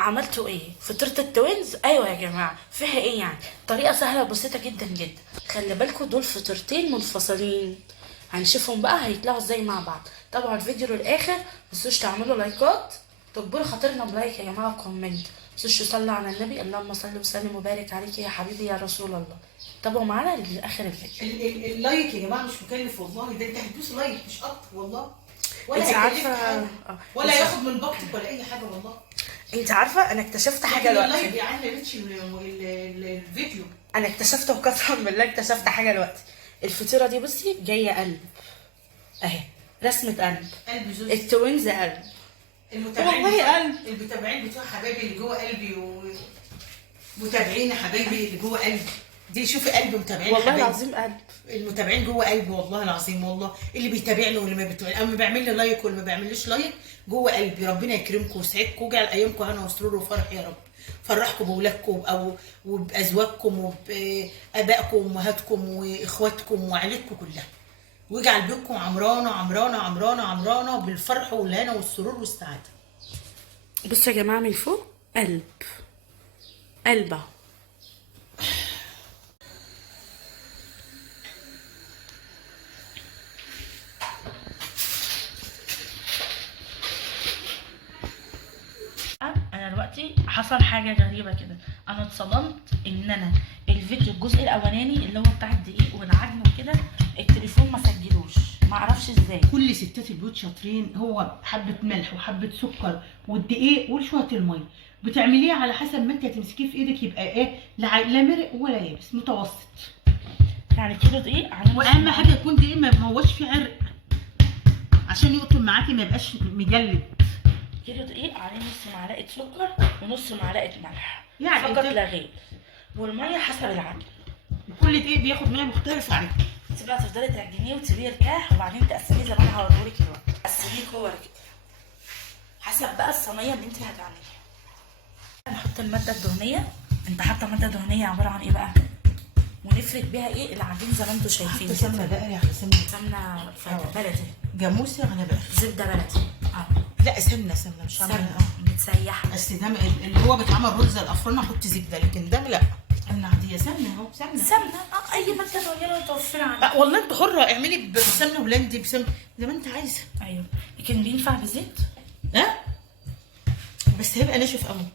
عملتوا ايه؟ فطيرة التوينز؟ ايوه يا جماعة، فيها ايه يعني؟ طريقة سهلة وبسيطة جدا جدا. خلي بالكوا دول فطيرتين منفصلين، هنشوفهم بقى هيطلعوا ازاي مع بعض. تابعوا الفيديو للاخر، متنسوش تعملوا لايكات، تكبروا خاطرنا بلايك يا جماعة وكومنت. متنسوش تصلوا على النبي، اللهم صل وسلم وبارك عليك يا حبيبي يا رسول الله. تابعوا معانا لاخر الفيديو. اللايك يا جماعه مش مكلف والله، ده انت هتدوس لايك مش اكتر والله، ولا انت هيكلفك عارفة حاجه ولا ياخد من باقتك ولا اي حاجه والله. انت عارفة انا اكتشفت حاجة لكن اللايك دلوقتي. بيعلي ريتش الفيديو. انا اكتشفت وقسما بالله اكتشفت حاجه دلوقتي. الفطيره دي بصي جايه قلب اهي، رسمه قلب. قلب زوز. التوينز قلب. المتابعين والله قلب. المتابعين بتوع حبايبي اللي جوه قلبي ومتابعين حبايبي اللي جوه قلبي دي، شوفي قلب متابعين والله حبايبي. العظيم قلب. المتابعين جوه قلبي والله العظيم، والله اللي بيتابعني واللي ما بيتابعني، اما بيعمل لي لايك واللي ما بيعمليش لايك جوه قلبي. ربنا يكرمكم ويسعدكم ويجعل ايامكم هنا وسرور وفرح يا رب. فرحكم باولادكم او وبازواجكم وبابائكم وامهاتكم واخواتكم وعيلتكم كلها، ويجعل بيتكم عمرانه عمرانه عمرانه عمرانه بالفرح والهنا والسرور والسعاده. بصوا يا جماعه من فوق قلب، قلب اهو. انا دلوقتي حصل حاجه غريبه كده. انا اتصدمت ان انا الفيديو الجزء الاولاني اللي هو بتاع الدقيق والعجن وكده التليفون ما سجلوش، ما اعرفش ازاي. كل ستات البيوت شاطرين، هو حبه ملح وحبه سكر والدقيق وشويه الميه، بتعمليه على حسب ما انت هتمسكيه في ايدك، يبقى ايه، لا مرق ولا يابس، متوسط. يعني كيلو دقيق على واهم حاجه يكون دقيق ما هوش فيه عرق عشان يقطم معاكي، ما يبقاش مجلد. كيلو دقيق عليه نص معلقه سكر ونص معلقه ملح يعني فقط لا غير، والميه حسب العجن. كل دقيق بياخد ميه مختلفه عليه. انت بقى تفضلي تعجنيه وتسيبيه يرتاح وبعدين تقسميه زي ما انا هوريهولك دلوقتي. قسميه كور كده حسب بقى الصينيه اللي انت هتعمليها. نحط الماده الدهنيه. انت حاطه ماده دهنيه عباره عن ايه بقى؟ ونفرد بيها ايه العجين زي ما انتم شايفين حتى كده. سمنه بقري على سمنه سمنه بلدي، جاموسي على بقري، زبده بلدي. لا سمنه مش سمنه متسيحه. بس ده اللي هو بيتعمل رز الافران احط زبده، لكن ده لا، سمنه عاديه، سمنه اهو سمنه اي ماده دهنيه متوفره عندك. والله انت حره، اعملي بسمنه هولندي بسمنه زي ما انت عايزه. ايوه لكن بينفع بزيت؟ ها بس هيبقى ناشف قوي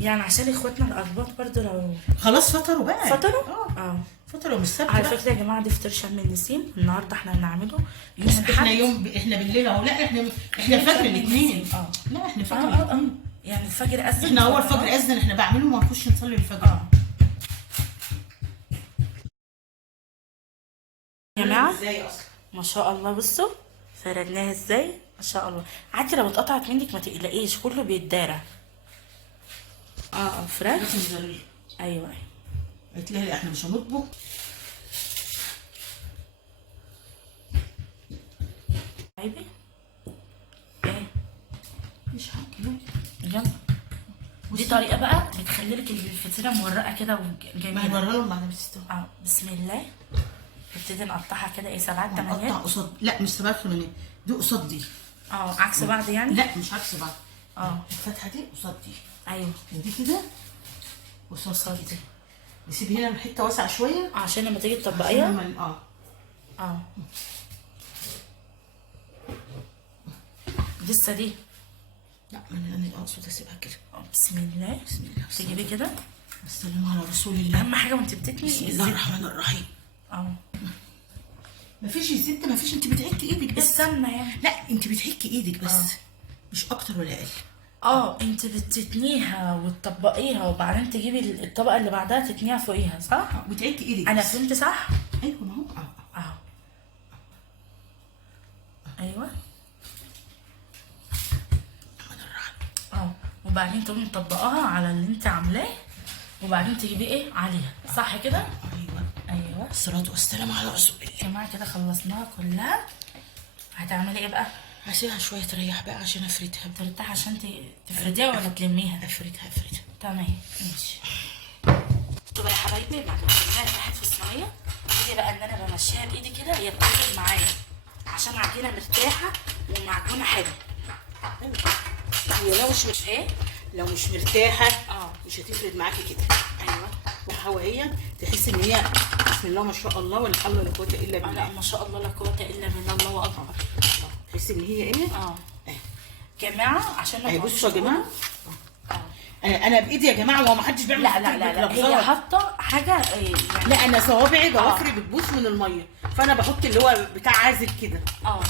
يعني عشان اخواتنا الاطباق برضو لو خلاص فطروا بقى. فطروا اه فطروا مش سبت على بقى. فكره يا جماعه دي فطير شم النسيم. النهارده احنا هنعمله يوم احنا الاحد. احنا بالليل اهو، لا احنا فجر الاثنين. لا احنا فجر يعني الفجر اذن. احنا اول فجر اذن احنا بعمله وما نخش نصلي الفجر. يا جماعه ازاي اصلا ما شاء الله بصوا فردناها ازاي ما شاء الله. عادي لو اتقطعت منك ما تقلقيش كله بيتدارى. فراخ. ايوه قلت لها لا احنا مش هنطبخ. حبيبي ايه مش هاكل. يلا. دي طريقه بقى بتخلي لك الفطيره مورقه كده وجميله. ما نوريها لهم بعد ما تستوي. بسم الله. نبتدي نقطعها كده ايه سبعات نقطع تمانيات. قصاد، لا مش سبعات ثمانيات، دي قصاد دي. عكس بعض يعني. لا مش عكس بعض. الفتحه دي قصاد دي. ايوه ودي كده قصاد دي. نسيب هنا حته واسعه شويه عشان لما تيجي تطبقيها. لسه دي. لا انا اقصد اسيبها كده. بسم الله. بسم الله. تجيبي كده. السلام على رسول الله. اهم حاجه وانت بتاكلي بسم الله الرحمن الرحيم. مفيش الزبده، مفيش، انت بتحكي ايدك بس. السمنه يعني. لا انت بتحكي ايدك بس. مش اكتر ولا اقل. انت بتتنيها وتطبقيها وبعدين تجيبي الطبقه اللي بعدها تتنيها فوقيها صح؟ بتعكي ايدك. انا بس. فهمت صح؟ ايوه ما هو ايوه الرحمن الرحيم. وبعدين تقومي مطبقاها على اللي انت عاملاه وبعدين تجيبي ايه عليها صح كده؟ ايوه الصلاه والسلام على رسول الله. يا جماعه كده خلصناها كلها. هتعملي ايه بقى؟ هسيبها شويه تريح بقى عشان افردها. ترتاح عشان تفرديها ولا تلميها؟ افردها. تمام ماشي. شوفوا يا حبايبي بعد ما خليناها تحت في الصينيه دي بقى ان انا بمشيها بايدي كده هي بتاخد معايا عشان عجينه مرتاحه ومعجونه حلو. هي لو مش ايه لو مش مرتاحه اه مش هتفرد معاكي كده. ايوه، وهوائيا تحسي ان هي بسم الله ما شاء الله ولا حول ولا قوه الا لا بالله. ما شاء الله لا قوة الا بالله، الله اكبر. تحسي ان هي ايه؟ اه جماعة عشان ما تقعدوش بصوا يا جماعه، اه انا بايدي يا جماعه، هو ما حدش بيعمل لا فطير لا لا لا، هي بالجلافزات. حاطة حاجة يعني لا انا صوابعي ضوافري بتبوظ من الميه، فانا بحط اللي هو بتاع عازل كده، اه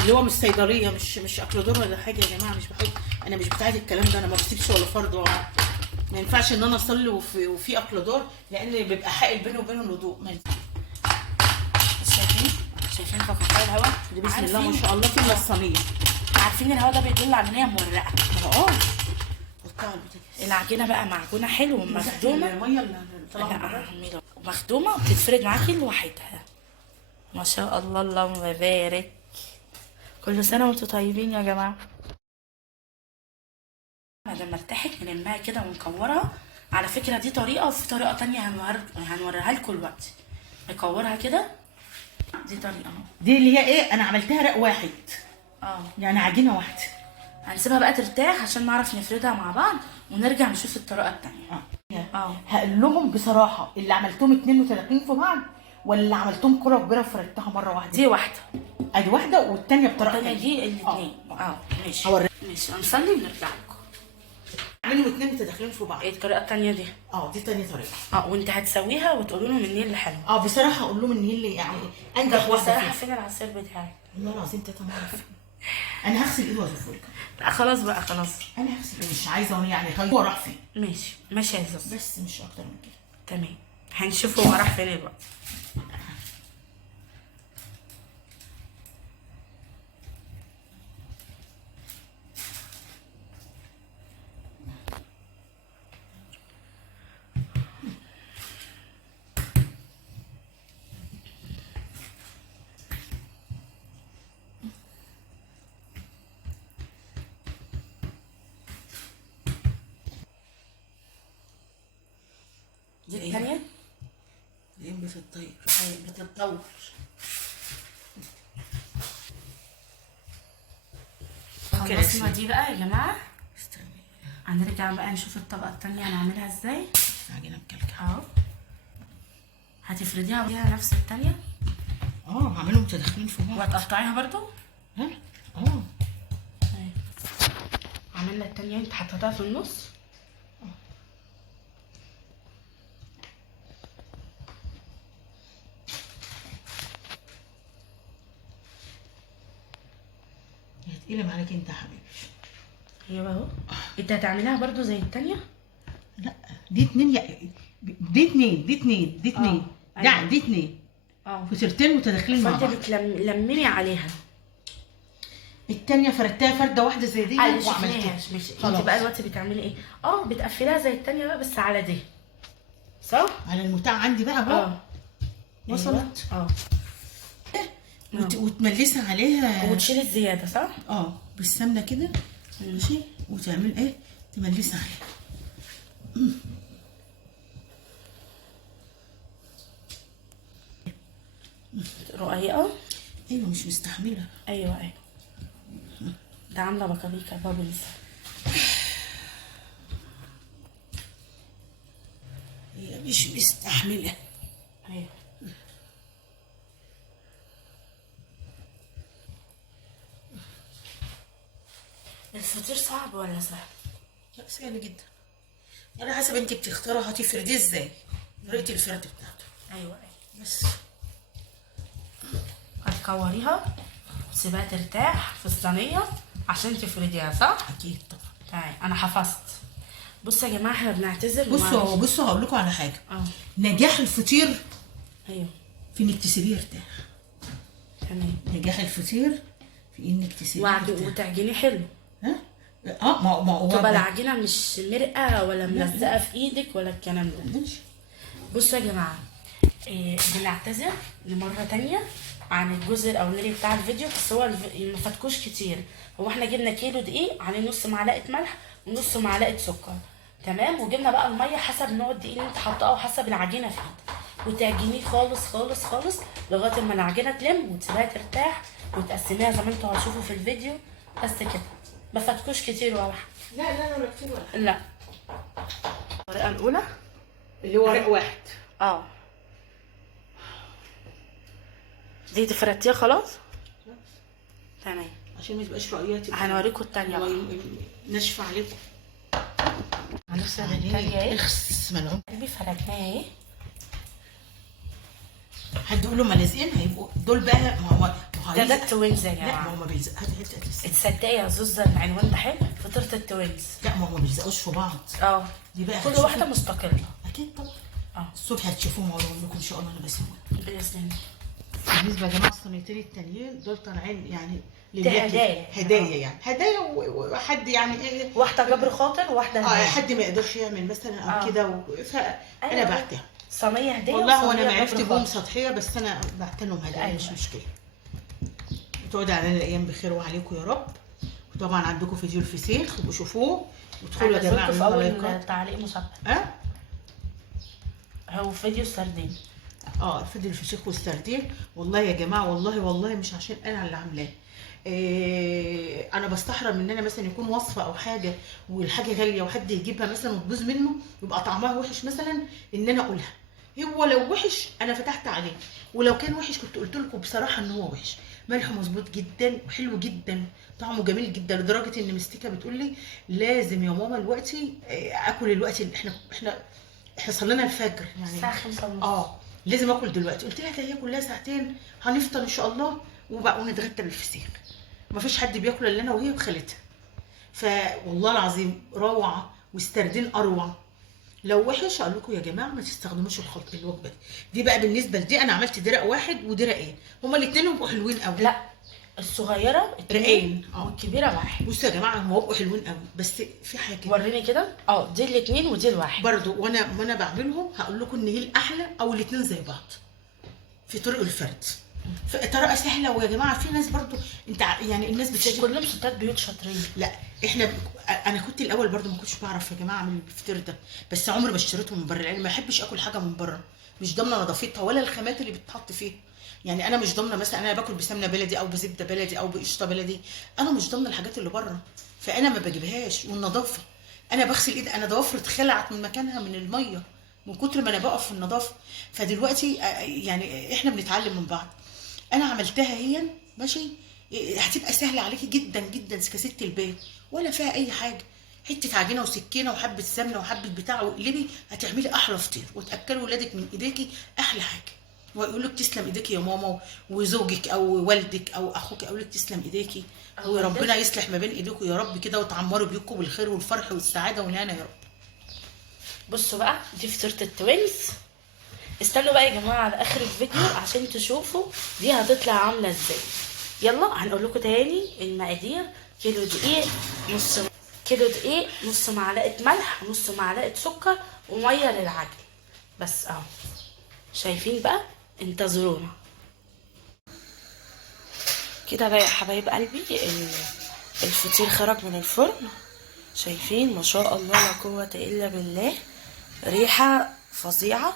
اللي هو مش صيدليه، مش اكلودور ولا حاجه يا جماعه، مش بحط. انا مش بتاعت الكلام ده، انا ما بسيبش ولا فرد ولا. ما ينفعش ان انا اصلي وفي اكلودور، لان بيبقى حائل بيني وبين الوضوء. ما ينفعش. شايفين فقاقيع الهواء دي بسم الله ما شاء الله كلها الصينيه. عارفين الهواء ده بيدل على ان هي مورقه. اه حطها على البوتاجاز. العجينه بقى معجونه حلو ومخدومه. الميه اللي طالعه لا، بره. مخدومه بتتفرد معاكي لوحدها. ما شاء الله اللهم بارك. كل سنه وانتم طيبين يا جماعه. بعد ما ارتاحت نلمها كده ونكورها. على فكره دي طريقه، وفي طريقه تانية هنوريها لكم دلوقتي. نكورها كده. دي طريقه اهو. دي اللي هي ايه، انا عملتها رق واحد، اه يعني عجينه واحده. هنسيبها بقى ترتاح عشان نعرف نفردها مع بعض، ونرجع نشوف الطريقه التانية. اه هقول لهم بصراحه، اللي عملتهم 32 في بعض ولا اللي عملتهم كره كبيره وفردتها مره واحده؟ دي واحده. ادي واحده والثانيه بطريقه التانية تانية. دي الاثنين. ماشي هوريك. ماشي، هنصلي ونرجع لكم. اعملوا اتنين متداخلين في بعض. ايه الطريقه التانية دي؟ دي تاني طريقه. وانت هتسويها وتقولوا لهم منين اللي حلو. بصراحه اقول لهم ان هي اللي يعني انجح واحده بصراحه فيهم. فين العصير بتاعي؟ والله العظيم تاتا مرة. انا هغسل ايدي واشوفه لك. لا خلاص بقى خلاص. انا هغسل إيدي، مش عايزه وانا يعني طيب هو راح فين. ماشي ماشي يا زوز. بس مش اكتر من كده. تمام، هنشوف هو راح فين دلوقتي. دي التانية؟ دي بتتطير. بتتطور. خلصنا دي بقى يا جماعة. استني، هنرجع بقى نشوف الطبقة التانية هنعملها ازاي. عجينه مكلكعه. اهو. هتفرديها بيها نفس التانية. هعملهم متداخلين في بعض. وهتقطعيها برضو. ها؟ عملنا التانية، انت حطيتها في النص. هي تقيله معاك انت يا حبيبي. ايوه اهو. انت هتعملها برضو زي التانية. لا دي اتنين دي اتنين دي اتنين دي اتنين. أيوة. دي اتنين. فطيرتين متداخلين مع فانت بعض. بتلممي عليها. التانية فردتها فردة واحدة زي دي وعملتها. مش خلاص. انت بقى دلوقتي بتعملي ايه؟ بتقفليها زي التانية بقى بس على دي. صح؟ على المتاع عندي بقى اهو. وصلت. وتملسها عليها وتشيلي الزيادة صح؟ بالسمنة كده. ماشي. وتعمل ايه؟ تملسها عليها. رقيقة. ايوه مش مستحملة. ايوه ده عاملة بكابيكا بابلز. هي مش مستحملة. ايوه. الفطير صعب ولا سهل؟ لا سهل جدا. على حسب انت بتختارها هتفرديه ازاي. طريقة الفرد بتاعته. ايوه بس هتكوريها وتسيبها ترتاح في الصينية عشان تفرديها صح؟ اكيد طبعا. تمام انا حفظت. بصوا يا جماعة احنا بنعتذر. بصوا هقول لكم على حاجة. اه نجاح الفطير ايوه في انك تسيبيه يرتاح. تمام. نجاح الفطير في انك تسيبيه يرتاح. وتعجنيه حلو. ها؟ ما هو تبقى العجينة مش مرقة ولا ملزقة في ايدك ولا الكلام ده. ماشي. بصوا يا جماعة بنعتذر لمرة تانية عن الجزء الاولاني بتاع الفيديو، بس هو ما فاتكوش كتير. هو احنا جبنا كيلو دقيق عليه نص معلقة ملح ونص معلقة سكر. تمام. وجبنا بقى المية حسب نوع الدقيق اللي انت حاطاه وحسب العجينة في ايدك، وتعجنيه خالص خالص خالص لغاية ما العجينة تلم وتسيبها ترتاح وتقسميها زي ما انتوا هتشوفوا في الفيديو. بس كده ما فاتكوش كتير ولا حاجه. لا ولا كتير ولا حاجة. لا. الطريقه الاولى اللي هو ورق واحد. اه دي تفردتيها خلاص. تمام. عشان ما تبقاش رقيقه. هنوريكم التانية بقى. ناشفه عليكم. هنفرد التانية اهي. اخس ملعون. قلبي فردناها اهي. حد يقول له ما لازقين هيبقوا دول بقى. ما هو ده التوينز يا لا ما جماعه. هو ما بيلزق. هات. تصدقي يا زوزة العنوان ده حلو، فطيرة التوينز. لا ما هو ما بيلزقوش في بعض. اه دي بقى كل هتشوفوا. واحدة مستقلة. اكيد طبعا. اه الصبح هتشوفوهم واقول لكم ان شاء الله انا بسوي. بإذن الله. بالنسبه يا جماعه الصينيتين التانيين دول طالعين يعني دي هدايا. هدايا يعني هدايا وحد يعني ايه. واحدة جبر خاطر وواحدة هدايا. حد ما يقدرش يعمل مثلا او كده فانا أيوة. بعتها. صينية هدية والله وانا ما وصينية عرفت جبر بهم خاطر. سطحيه بس انا بعت لهم هدايا. أيوة. مش مشكله. تقعد علينا الايام بخير وعليكم يا رب. وطبعا عندكم فيديو الفسيخ وبقوا شوفوه وادخلوا يا جماعه في اعملوا أول لايكات. تعليق مثبت. هو فيديو السردين. فيديو الفسيخ والسردين. والله يا جماعه والله مش عشان انا اللي عاملاه. انا بستحرم ان انا مثلا يكون وصفه او حاجه والحاجه غاليه وحد يجيبها مثلا وتبوظ منه يبقى طعمها وحش مثلا ان انا اقولها. هو لو وحش انا فتحت عليه، ولو كان وحش كنت قلت لكم بصراحه ان هو وحش. ملحه مظبوط جدا وحلو جدا، طعمه جميل جدا لدرجه ان مستيكه بتقول لي لازم يا ماما دلوقتي اكل الوقت اللي احنا صلينا الفجر يعني الساعة 5:30. لازم اكل دلوقتي. قلت لها ده هي كلها ساعتين هنفطر ان شاء الله ونتغدى بالفسيخ. مفيش حد بياكل الا انا وهي وخالتها. فوالله العظيم روعه واستردين اروع. لو وحش اقول لكم يا جماعه ما تستخدموش الوجبه دي بقى. بالنسبه لدي انا عملت درق واحد ودرقين، هما الاثنين يبقوا حلوين قوي. لا الصغيرة رقين والكبيرة واحد. بصوا يا جماعه هما يبقوا حلوين قوي بس في حاجه وريني كده. دي الاتنين ودي الواحد برضو. وانا بعملهم هقول لكم ان هي الاحلى او الاثنين زي بعض في طرق الفرد. طريقه سهله. ويا جماعه في ناس برضو يعني الناس بتشتري كلهم ستات بيوت شاطرين. لا انا كنت الاول برضو ما كنتش بعرف يا جماعه اعمل الفطير ده، بس عمري ما اشتريته من بره لان ما بحبش اكل حاجه من بره مش ضامنه نظافتها ولا الخامات اللي بتتحط فيها. يعني انا مش ضامنه مثلا انا باكل بسمنه بلدي او بزبده بلدي او بقشطه بلدي، انا مش ضامنه الحاجات اللي بره فانا ما بجيبهاش. والنظافه انا بغسل ايدي، انا ضوافري اتخلعت من مكانها من الميه من كتر ما انا بقف في النظافه. فدلوقتي يعني احنا بنتعلم من بعض. انا عملتها هي ماشي هتبقى سهله عليكي جدا جدا كست البيت ولا فيها اي حاجه. حته عجينه وسكينه وحبه سمنه وحبه بتاع وقلبي هتعملي احلى فطير وتاكلي ولادك من ايديكي احلى حاجه. ويقول لك تسلم ايديكي يا ماما وزوجك او والدك او اخوك يقول لك تسلم ايديكي وربنا يصلح ما بين ايديكم يا رب كده وتعمروا بيوتكم بالخير والفرح والسعاده والهنا يا رب. بصوا بقى دي فطيرة التوينز. استنوا بقى يا جماعه على اخر الفيديو عشان تشوفوا دي هتطلع عامله ازاي. يلا هنقول لكم تاني المقادير. كيلو دقيق، نص معلقه ملح، نص معلقه سكر، وميه للعجن بس. شايفين بقى؟ انتظرونا كده بقى يا حبايب قلبي. الفطير خرج من الفرن. شايفين؟ ما شاء الله لا قوه الا بالله. ريحه فظيعه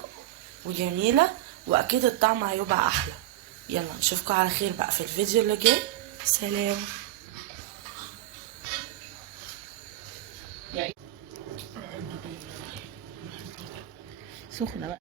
وجميله واكيد الطعم هيبقى احلى. يلا نشوفكم على خير بقى في الفيديو اللي جاي. سلام. سخنه بقى.